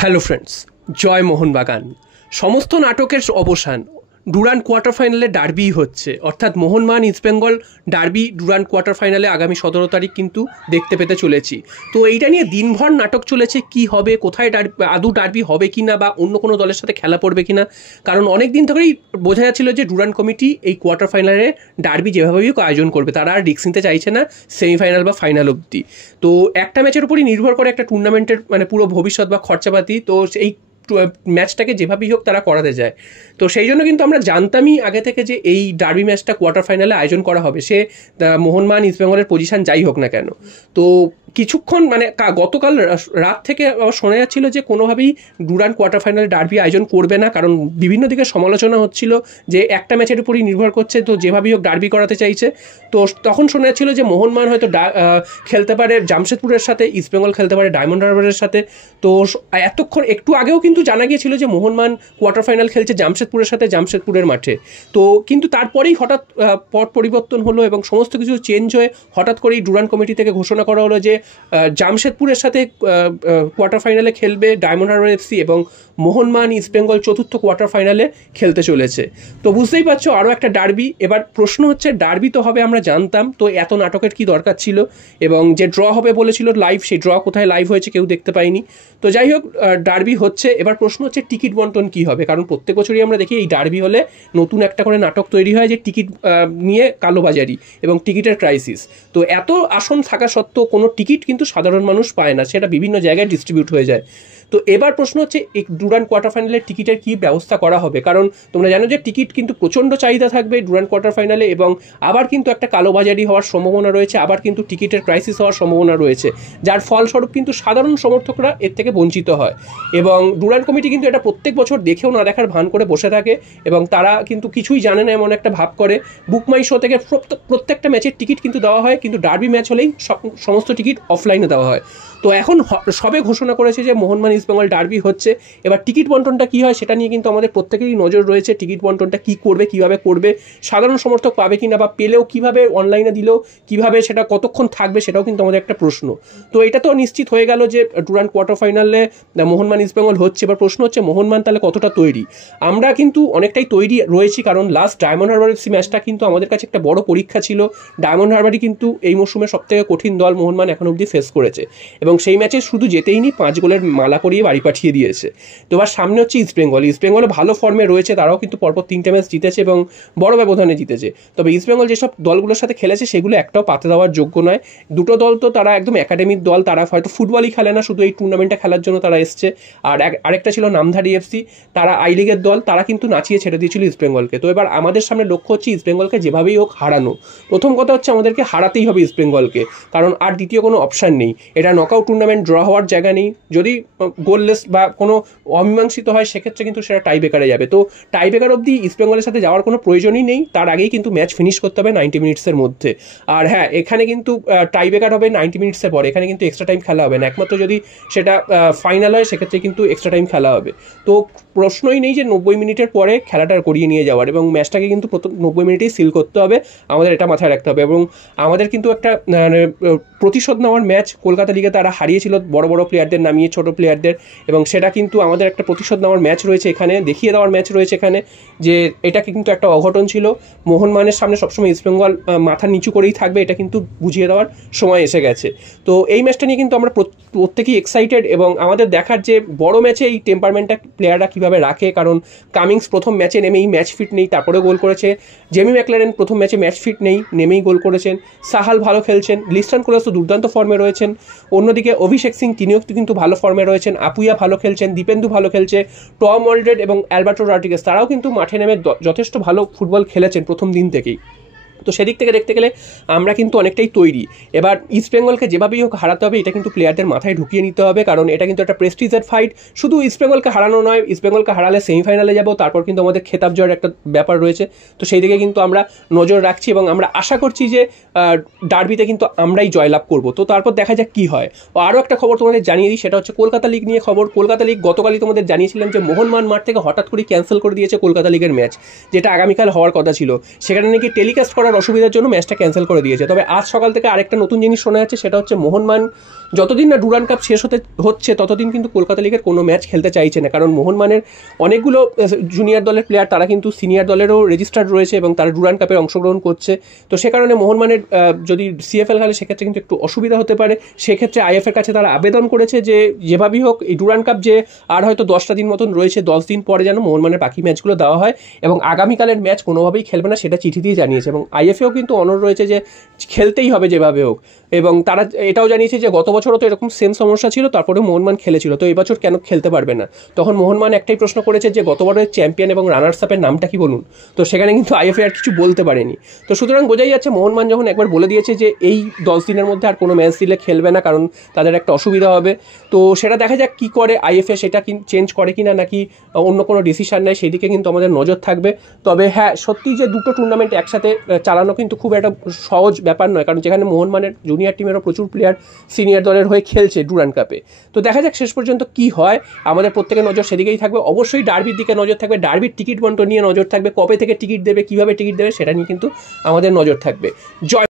Hello friends, জয় মোহনবাগান। সমস্ত নাটকের অবসান ডুরান্ড কোয়ার্টার ফাইনালে ডার্বি হচ্ছে, অর্থাৎ Mohun Bagan East Bengal derby Durand quarter ফাইনালে আগামী 17 তারিখ কিন্তু দেখতে পেতে চলেছি। তো এইটা নিয়ে দিনভর নাটক চলেছে, কি হবে, কোথায় আদৌ ডার্বি হবে কি না, বা অন্য কোনো দলের সাথে খেলা পড়বে কি না। কারণ অনেক দিন ধরেই বোঝা যাচ্ছিল যে ডুরান্ড কমিটি এই কোয়ার্টার ফাইনালে ডার্বি যেভাবেই আয়োজন করবে, তারা আর রিস্ক নিতে চাইছে না সেমিফাইনাল বা ফাইনাল অবধি। তো একটা ম্যাচের উপরই নির্ভর করে একটা টুর্নামেন্টের পুরো ভবিষ্যৎ বা খরচাপাতি। তো এই ম্যাচটাকে যেভাবেই হোক তারা করাতে যায়। তো সেই জন্য কিন্তু আমরা জানতামই আগে থেকে যে এই ডার্বি ম্যাচটা কোয়ার্টার ফাইনালে আয়োজন করা হবে, সে মোহনবাগান ইস্টবেঙ্গলের পজিশন যাই হোক না কেন। তো কিছুক্ষণ গতকাল রাত থেকে শোনা যাচ্ছিল যে কোনোভাবেই ডুরান্ড কোয়ার্টার ফাইনালে ডার্বি আয়োজন করবে না, কারণ বিভিন্ন দিকে সমালোচনা হচ্ছিল যে একটা ম্যাচের উপরই নির্ভর করছে, তো যেভাবেই হোক ডার্বি করাতে চাইছে। তো তখন শোনা যাচ্ছিল যে মোহনবাগান হয়তো খেলতে পারে জামশেদপুরের সাথে, ইস্টবেঙ্গল খেলতে পারে ডায়মন্ড হারবারের সাথে। তো এতক্ষণ একটু আগেও কিন্তু জানা গিয়েছিল যে মোহনবাগান কোয়ার্টার ফাইনাল খেলছে জামশেদপুরের সাথে, জামশেদপুরের মাঠে। তো কিন্তু তারপরেই হঠাৎ পট পরিবর্তন হলো এবং সমস্ত কিছু চেঞ্জ হয়ে হঠাৎ করেই ডুরান্ড কমিটি থেকে ঘোষণা করা হলো যে জামশেদপুরের সাথে কোয়ার্টার ফাইনালে খেলবে ডায়মন্ড হারবার এফসি, এবং মোহনবাগান ইস্টবেঙ্গল চতুর্থ কোয়ার্টার ফাইনালে খেলতে চলেছে। তো বুঝতেই পারছো আরও একটা ডার্বি। এবার প্রশ্ন হচ্ছে, ডার্বি তো হবে আমরা জানতাম, তো এত নাটকের কি দরকার ছিল? এবং যে ড্র হবে বলেছিল লাইভ, সেই ড্র কোথায় লাইভ হয়েছে কেউ দেখতে পাইনি। তো যাই হোক, ডার্বি হচ্ছে। এবার প্রশ্ন হচ্ছে টিকিট বন্টন কি হবে, কারণ প্রত্যেক বছরই আমরা দেখি এই ডার্বি হলে নতুন একটা করে নাটক তৈরি হয় যে টিকিট নিয়ে কালোবাজারি এবং টিকিটের ক্রাইসিস। তো এত আসন থাকা সত্ত্বেও কোনো টিকিট কিন্তু সাধারণ মানুষ পায় না, সেটা বিভিন্ন জায়গায় ডিস্ট্রিবিউট হয়ে যায়। তো এবার প্রশ্ন হচ্ছে এই ডুরান্ড কোয়ার্টার ফাইনালের টিকিটের কী ব্যবস্থা করা হবে, কারণ তোমরা জানো যে টিকিট কিন্তু প্রচণ্ড চাহিদা থাকবে ডুরান্ড কোয়ার্টার ফাইনালে, এবং আবার কিন্তু একটা কালোবাজারি হওয়ার সম্ভাবনা রয়েছে, আবার কিন্তু টিকিটের ক্রাইসিস হওয়ার সম্ভাবনা রয়েছে, যার ফলস্বরূপ কিন্তু সাধারণ সমর্থকরা এর থেকে বঞ্চিত হয়। এবং ডুরান্ড কমিটি কিন্তু এটা প্রত্যেক বছর দেখেও না দেখার ভান করে বসে থাকে, এবং তারা কিন্তু কিছুই জানে না এমন একটা ভাব করে। বুকমাই শো থেকে প্রত্যেকটা ম্যাচের টিকিট কিন্তু দেওয়া হয়, কিন্তু ডার্বি ম্যাচ হলেই সমস্ত টিকিট অফলাইনে দেওয়া হয়। তো এখন সবে ঘোষণা করেছে যে মোহনবাগান ইস্টবেঙ্গল ডার্বি হচ্ছে। এবার টিকিট বন্টনটা কী হয় সেটা নিয়ে কিন্তু আমাদের প্রত্যেকেরই নজর রয়েছে। টিকিট বন্টনটা কী করবে, কীভাবে করবে, সাধারণ সমর্থক পাবে কি না, বা পেলেও কীভাবে, অনলাইনে দিলেও কীভাবে, সেটা কতক্ষণ থাকবে, সেটাও কিন্তু আমাদের একটা প্রশ্ন। তো এটা তো নিশ্চিত হয়ে গেল যে ডুরান্ড কোয়ার্টার ফাইনালে মোহনবাগান ইস্টবেঙ্গল হচ্ছে। এবার প্রশ্ন হচ্ছে মোহনবাগান তাহলে কতটা তৈরি? আমরা কিন্তু অনেকটাই তৈরি রয়েছি, কারণ লাস্ট ডায়মন্ড হারবার এফসি ম্যাচটা কিন্তু আমাদের কাছে একটা বড় পরীক্ষা ছিল। ডায়মন্ড হারবারই কিন্তু এই মৌসুমে সবথেকে কঠিন দল মোহনবাগান এখন অবধি ফেস করেছে, এবং সেই ম্যাচে শুধু যেতেই নি 5 গোলের মালা পরিয়ে বাড়ি পাঠিয়ে দিয়েছে। তো এবার সামনে হচ্ছে ইস্টবেঙ্গলও ভালো ফর্মে রয়েছে, তারাও কিন্তু পরপর 3টে ম্যাচ জিতেছে এবং বড় ব্যবধানে জিতেছে। তবে ইস্টবেঙ্গল যেসব দলগুলোর সাথে খেলেছে সেগুলো একটাও পাতে দেওয়ার যোগ্য নয়। দুটো দল তো তারা একদম একাডেমিক দল, তারা হয়তো ফুটবলই খেলে না, শুধু এই টুর্নামেন্টটা খেলার জন্য তারা এসছে। আর আরেকটা ছিল নামধারী এফসি, তারা আই লিগের দল, তারা কিন্তু নাচিয়ে ছেড়ে দিয়েছিল ইস্টবেঙ্গলকে। তো এবার আমাদের সামনে লক্ষ্য হচ্ছে ইস্টবেঙ্গলকে যেভাবেই হোক হারানো। প্রথম কথা হচ্ছে আমাদেরকে হারাতেই হবে ইস্টবেঙ্গলকে, কারণ আর দ্বিতীয় কোনো অপশান নেই। এটা নকআউট টুর্নামেন্ট, ড্র হওয়ার জায়গা নেই। যদি গোললেস বা কোনো অমীমাংসিত হয় সেক্ষেত্রে কিন্তু সেটা টাই বেকারে যাবে। তো টাই বেকার অবধি ইস্টবেঙ্গলের সাথে যাওয়ার কোনো প্রয়োজনই নেই, তার আগেই কিন্তু ম্যাচ ফিনিশ করতে হবে 90 মিনিটসের মধ্যে। আর হ্যাঁ, এখানে কিন্তু টাই বেকার হবে 90 মিনিটসের পরে, এখানে কিন্তু এক্সট্রা টাইম খেলা হবে না, একমাত্র যদি সেটা ফাইনাল হয় সেক্ষেত্রে কিন্তু এক্সট্রা টাইম খেলা হবে। তো প্রশ্নই নেই যে 90 মিনিটের পরে খেলাটা করিয়ে নিয়ে যাওয়ার, এবং ম্যাচটাকে কিন্তু 90 মিনিটেই সিল করতে হবে, আমাদের এটা মাথায় রাখতে হবে। এবং আমাদের কিন্তু একটা প্রতিশোধ নেওয়ার ম্যাচ, কলকাতা লিগে তারা হারিয়েছিল বড় বড় প্লেয়ারদের নামিয়ে ছোট প্লেয়ারদের, এবং সেটা কিন্তু আমাদের একটা প্রতিশোধ নেওয়ার ম্যাচ রয়েছে এখানে, দেখিয়ে দেওয়ার ম্যাচ রয়েছে এখানে যে এটাকে কিন্তু একটা অঘটন ছিল। মোহনবাগানের সামনে সবসময় ইস্টবেঙ্গল মাথা নিচু করেই থাকবে, এটা কিন্তু বুঝিয়ে দেওয়ার সময় এসে গেছে। তো এই ম্যাচটা নিয়ে কিন্তু আমরা প্রত্যেকেই এক্সাইটেড, এবং আমাদের দেখার যে বড় ম্যাচে এই টেম্পারমেন্টটা প্লেয়াররা কীভাবে রাখে। কারণ কামিংস প্রথম ম্যাচে নেমেই ম্যাচ ফিট নেই, তারপরে গোল করেছে। জেমি ম্যাকলারেন প্রথম ম্যাচে ম্যাচ ফিট নেই, নেমেই গোল করেছেন। সাহাল ভালো খেলছেন, লিস্টন কোলাস তো দুর্দান্ত ফর্মে রয়েছেন। অন্যদিকে অভিষেক সিং, তিনিও কিন্তু ভালো ফর্মে রয়েছেন। আপুইয়া ভালো খেলছেন, দীপেন্দু ভালো খেলছে, টম অলড্রেড এবং অ্যালবার্টো রড্রিগেজ তারাও কিন্তু মাঠে নেমে যথেষ্ট ভালো ফুটবল খেলেছেন প্রথম দিন থেকেই। তো সেদিক থেকে দেখতে গেলে আমরা কিন্তু অনেকটাই তৈরি। এবার ইস্টবেঙ্গলকে যেভাবেই হোক হারাতে হবে, এটা কিন্তু প্লেয়ারদের মাথায় ঢুকিয়ে নিতে হবে, কারণ এটা কিন্তু একটা প্রেস্টিজের ফাইট। শুধু ইস্টবেঙ্গলকে হারানো নয়, ইস্টবেঙ্গলকে হারালে সেমিফাইনালে যাব, তারপর কিন্তু আমাদের খেতাব জয়ের একটা ব্যাপার রয়েছে। তো সেই দিকে কিন্তু আমরা নজর রাখছি, এবং আমরা আশা করছি যে ডার্বিতে কিন্তু আমরাই জয়লাভ করব। তো তারপর দেখা যাক কী হয়। আরও একটা খবর তোমাদের জানিয়ে দিই, সেটা হচ্ছে কলকাতা লিগ নিয়ে খবর। কলকাতা লিগ গতকালই তোমাদের জানিয়েছিলাম যে মোহনবাগান মাঠ থেকে হঠাৎ করে ক্যান্সেল করে দিয়েছে কলকাতা লিগের ম্যাচ, যেটা আগামীকাল হওয়ার কথা ছিল। সেখানে নাকি টেলিকাস্ট করার অসুবিধার জন্য ম্যাচটা ক্যান্সেল করে দিয়েছে। তবে আজ সকাল থেকে আরেকটা নতুন জিনিস শোনা যাচ্ছে, সেটা হচ্ছে মোহনবাগান যতদিন না ডুরান্ড কাপ শেষ হচ্ছে ততদিন কিন্তু কলকাতা লিগের কোনো ম্যাচ খেলতে চাইছে না, কারণ মোহনবাগানের অনেকগুলো জুনিয়র দলের প্লেয়ার তারা কিন্তু সিনিয়র দলেরও রেজিস্টার্ড রয়েছে এবং তারা ডুরান্ড কাপে অংশগ্রহণ করছে। তো সে কারণে মোহনবাগানের যদি সিএফএল খেলে সেক্ষেত্রে কিন্তু একটু অসুবিধা হতে পারে। সেক্ষেত্রে আইএফের কাছে তারা আবেদন করেছে যে যেভাবেই হোক এই ডুরান্ড কাপ যে আর হয়তো 10টা দিন মতন রয়েছে, 10 দিন পরে যেন মোহনবাগানের বাকি ম্যাচগুলো দেওয়া হয় এবং আগামীকালের ম্যাচ কোনোভাবেই খেলবে না সেটা চিঠি দিয়ে জানিয়েছে। এবং আইএফএও কিন্তু অনড় রয়েছে যে খেলতেই হবে যেভাবে হোক, এবং তারা এটাও জানিয়েছে যে গত বছরও তো এরকম সেম সমস্যা ছিল, তারপরে মোহনবাগান খেলেছিল, তো এবছর কেন খেলতে পারবে না। তখন মোহনবাগান একটাই প্রশ্ন করেছে যে গতবারের চ্যাম্পিয়ন এবং রানার্স আপের নামটা কি বলুন, তো সেখানে কিন্তু আইএফএ আর কিছু বলতে পারেনি। তো সুতরাং বোঝাই যাচ্ছে মোহনবাগান যখন একবার বলে দিয়েছে যে এই 10 দিনের মধ্যে আর কোনো ম্যাচ দিলে খেলবে না কারণ তাদের একটা অসুবিধা হবে, তো সেটা দেখা যাক কী করে আইএফএ, সেটা চেঞ্জ করে কিনা নাকি অন্য কোনো ডিসিশন নেয়, সেই দিকে কিন্তু আমাদের নজর থাকবে। তবে হ্যাঁ, সত্যি যে দুটো টুর্নামেন্ট একসাথে চালানো কিন্তু খুব একটা সহজ ব্যাপার নয়, কারণ যেখানে মোহনবাগানের জুনিয়র টিমেরও প্রচুর প্লেয়ার সিনিয়র দলের হয়ে খেলছে ডুরান্ড কাপে। তো দেখা যাক শেষ পর্যন্ত কি হয়, আমাদের প্রত্যেকের নজর সেদিকেই থাকবে। অবশ্যই ডার্বির দিকে নজর থাকবে, ডার্বির টিকিট বন্টন নিয়ে নজর থাকবে, কবে থেকে টিকিট দেবে, কীভাবে টিকিট দেবে সেটা নিয়ে কিন্তু আমাদের নজর থাকবে। জয়।